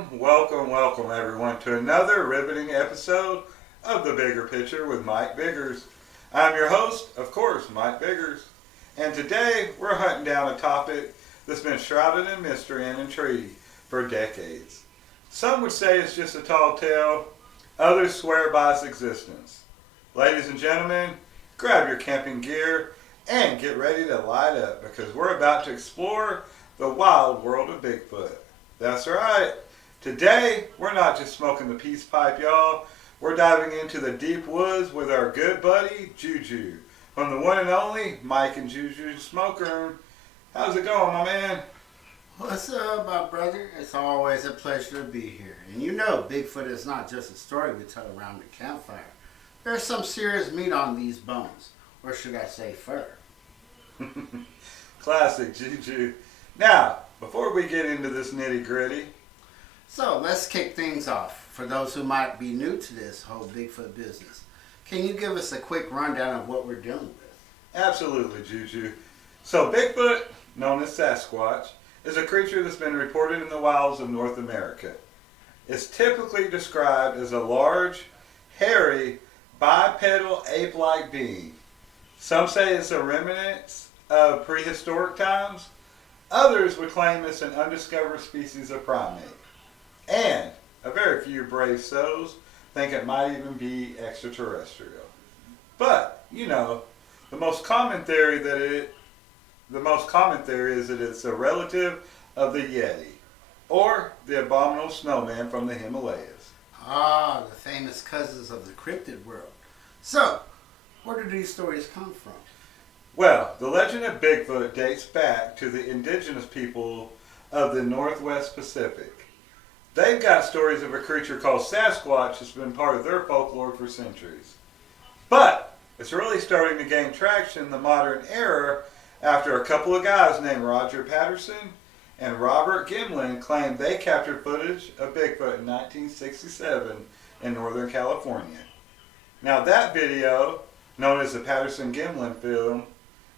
Welcome everyone to another riveting episode of The Bigger Picture with Mike Biggers. I'm your host, of course, Mike Biggers. And today we're hunting down a topic that's been shrouded in mystery and intrigue for decades. Some would say it's just a tall tale, others swear by its existence. Ladies and gentlemen, grab your camping gear and get ready to light up because we're about to explore the wild world of Bigfoot. That's right. Today, we're not just smoking the peace pipe, y'all. We're diving into the deep woods with our good buddy, Juju. From the one and only Mike and Juju Smoke Room. How's it going, my man? What's up, my brother? It's always a pleasure to be here. And you know, Bigfoot is not just a story we tell around the campfire. There's some serious meat on these bones. Or should I say fur? Classic, Juju. Now, before we get into this nitty gritty. So let's kick things off. For those who might be new to this whole Bigfoot business, can you give us a quick rundown of what we're dealing with? Absolutely, Juju. So Bigfoot, known as Sasquatch, is a creature that's been reported in the wilds of North America. It's typically described as a large, hairy, bipedal ape-like being. Some say it's a remnant of prehistoric times. Others would claim it's an undiscovered species of primate. And a very few brave souls think it might even be extraterrestrial. But, you know, the most common theory is that it's a relative of the Yeti, or the abominable snowman from the Himalayas. Ah, the famous cousins of the cryptid world. So, where do these stories come from? Well, the legend of Bigfoot dates back to the indigenous people of the Northwest Pacific. They've got stories of a creature called Sasquatch that's been part of their folklore for centuries. But it's really starting to gain traction in the modern era after a couple of guys named Roger Patterson and Robert Gimlin claimed they captured footage of Bigfoot in 1967 in Northern California. Now that video, known as the Patterson-Gimlin film,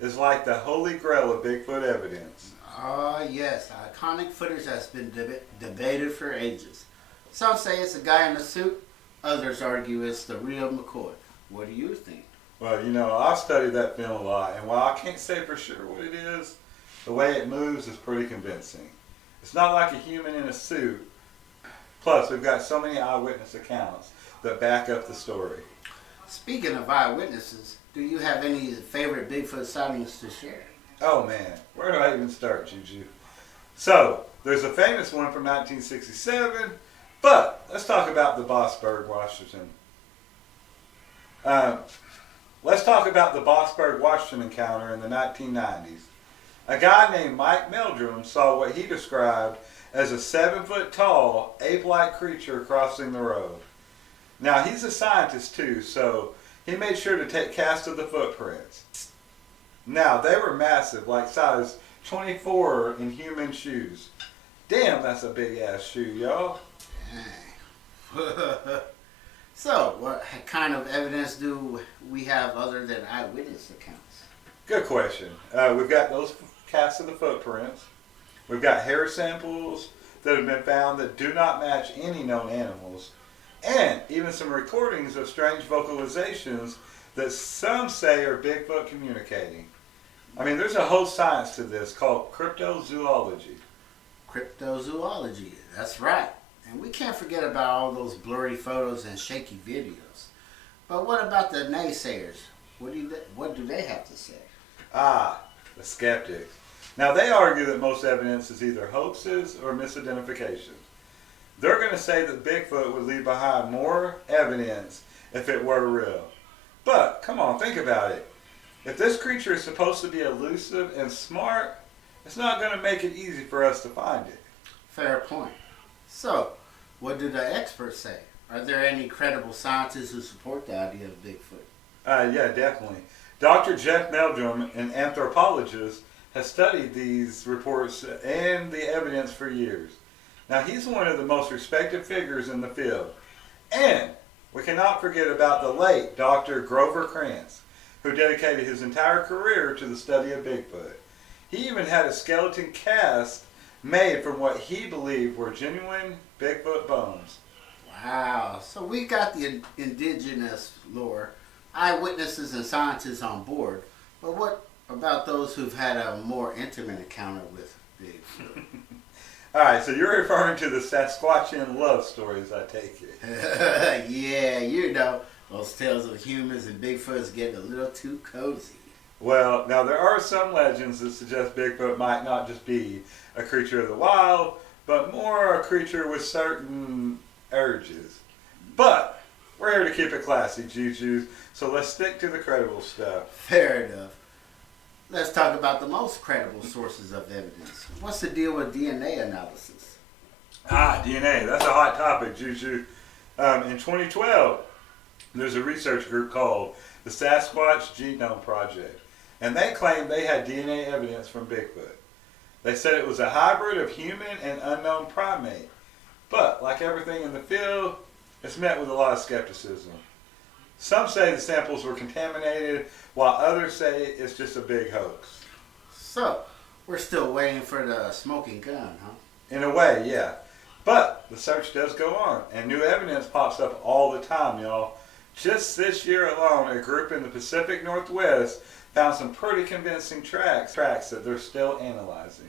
is like the holy grail of Bigfoot evidence. Ah, yes, iconic footage that's been debated for ages. Some say it's a guy in a suit, others argue it's the real McCoy. What do you think? Well, you know, I've studied that film a lot, and while I can't say for sure what it is, the way it moves is pretty convincing. It's not like a human in a suit. Plus, we've got so many eyewitness accounts that back up the story. Speaking of eyewitnesses, do you have any favorite Bigfoot sightings to share? Oh man, where do I even start, Juju? So, there's a famous one from 1967, but let's talk about the Bossberg, Washington. Let's talk about the Bossberg, Washington encounter in the 1990s. A guy named Mike Meldrum saw what he described as a 7-foot-tall, ape-like creature crossing the road. Now, he's a scientist too, so he made sure to take casts of the footprints. Now, they were massive, like size 24 in human shoes. Damn, that's a big-ass shoe, y'all. So, what kind of evidence do we have other than eyewitness accounts? Good question. We've got those casts of the footprints. We've got hair samples that have been found that do not match any known animals. And even some recordings of strange vocalizations that some say are Bigfoot communicating. I mean, there's a whole science to this called cryptozoology. Cryptozoology, that's right. And we can't forget about all those blurry photos and shaky videos. But what about the naysayers? What do they have to say? Ah, the skeptics. Now, they argue that most evidence is either hoaxes or misidentifications. They're going to say that Bigfoot would leave behind more evidence if it were real. But, come on, think about it. If this creature is supposed to be elusive and smart, it's not going to make it easy for us to find it. Fair point. So, what do the experts say? Are there any credible scientists who support the idea of Bigfoot? Yeah, definitely. Dr. Jeff Meldrum, an anthropologist, has studied these reports and the evidence for years. Now, he's one of the most respected figures in the field. And we cannot forget about the late Dr. Grover Krantz, who dedicated his entire career to the study of Bigfoot. He even had a skeleton cast made from what he believed were genuine Bigfoot bones. Wow. So we got the indigenous lore, eyewitnesses and scientists on board. But what about those who've had a more intimate encounter with Bigfoot? Alright, so you're referring to the Sasquatchian love stories, I take it. Yeah, you know, those tales of humans and Bigfoots getting a little too cozy. Well, now there are some legends that suggest Bigfoot might not just be a creature of the wild, but more a creature with certain urges. But we're here to keep it classy, Juju, so let's stick to the credible stuff. Fair enough. Let's talk about the most credible sources of evidence. What's the deal with DNA analysis? DNA, that's a hot topic, Juju. In 2012, there's a research group called the Sasquatch Genome Project, and they claimed they had DNA evidence from Bigfoot. They said it was a hybrid of human and unknown primate, but like everything in the field, it's met with a lot of skepticism. Some say the samples were contaminated, while others say it's just a big hoax. So, we're still waiting for the smoking gun, huh? In a way, yeah. But the search does go on, and new evidence pops up all the time, y'all. Just this year alone, a group in the Pacific Northwest found some pretty convincing tracks that they're still analyzing.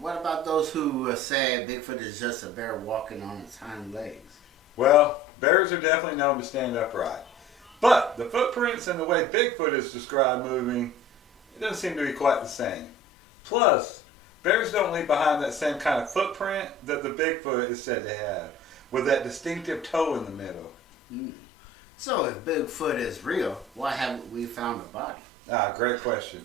What about those who say Bigfoot is just a bear walking on its hind legs? Well, bears are definitely known to stand upright. But the footprints and the way Bigfoot is described moving, it doesn't seem to be quite the same. Plus, bears don't leave behind that same kind of footprint that the Bigfoot is said to have, with that distinctive toe in the middle. So if Bigfoot is real, why haven't we found a body? Great question.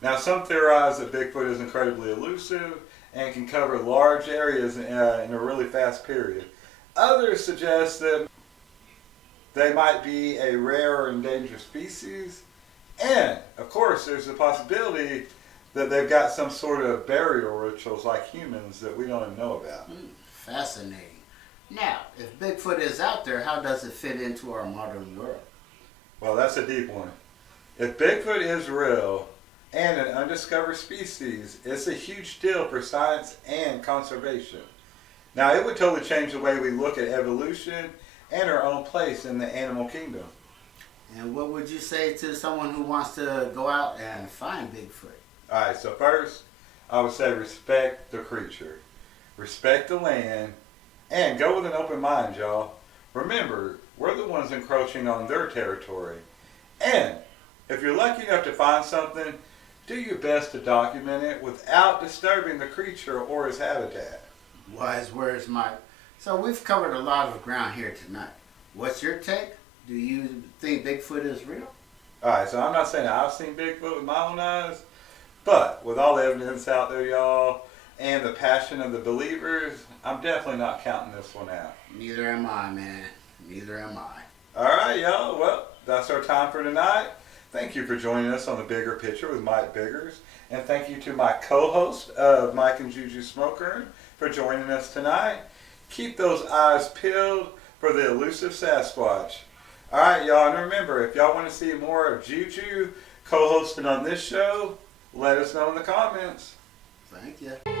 Now, some theorize that Bigfoot is incredibly elusive and can cover large areas in a really fast period. Others suggest that they might be a rare or endangered species. And, of course, there's the possibility that they've got some sort of burial rituals like humans that we don't even know about. Fascinating. Now, if Bigfoot is out there, how does it fit into our modern world? Well, that's a deep one. If Bigfoot is real and an undiscovered species, it's a huge deal for science and conservation. Now, it would totally change the way we look at evolution and our own place in the animal kingdom. And what would you say to someone who wants to go out and find Bigfoot? Alright, so first, I would say respect the creature. Respect the land, and go with an open mind, y'all. Remember, we're the ones encroaching on their territory. And if you're lucky enough to find something, do your best to document it without disturbing the creature or its habitat. Wise words, Mike. So we've covered a lot of ground here tonight. What's your take? Do you think Bigfoot is real? Alright, so I'm not saying I've seen Bigfoot with my own eyes, but with all the evidence out there, y'all, and the passion of the believers, I'm definitely not counting this one out. Neither am I, man. Neither am I. Alright, y'all. Well, that's our time for tonight. Thank you for joining us on The Bigger Picture with Mike Biggers. And thank you to my co-host of Mike and Juju Smoke Room for joining us tonight. Keep those eyes peeled for the elusive Sasquatch. Alright, y'all. And remember, if y'all want to see more of Juju co-hosting on this show, let us know in the comments. Thank you.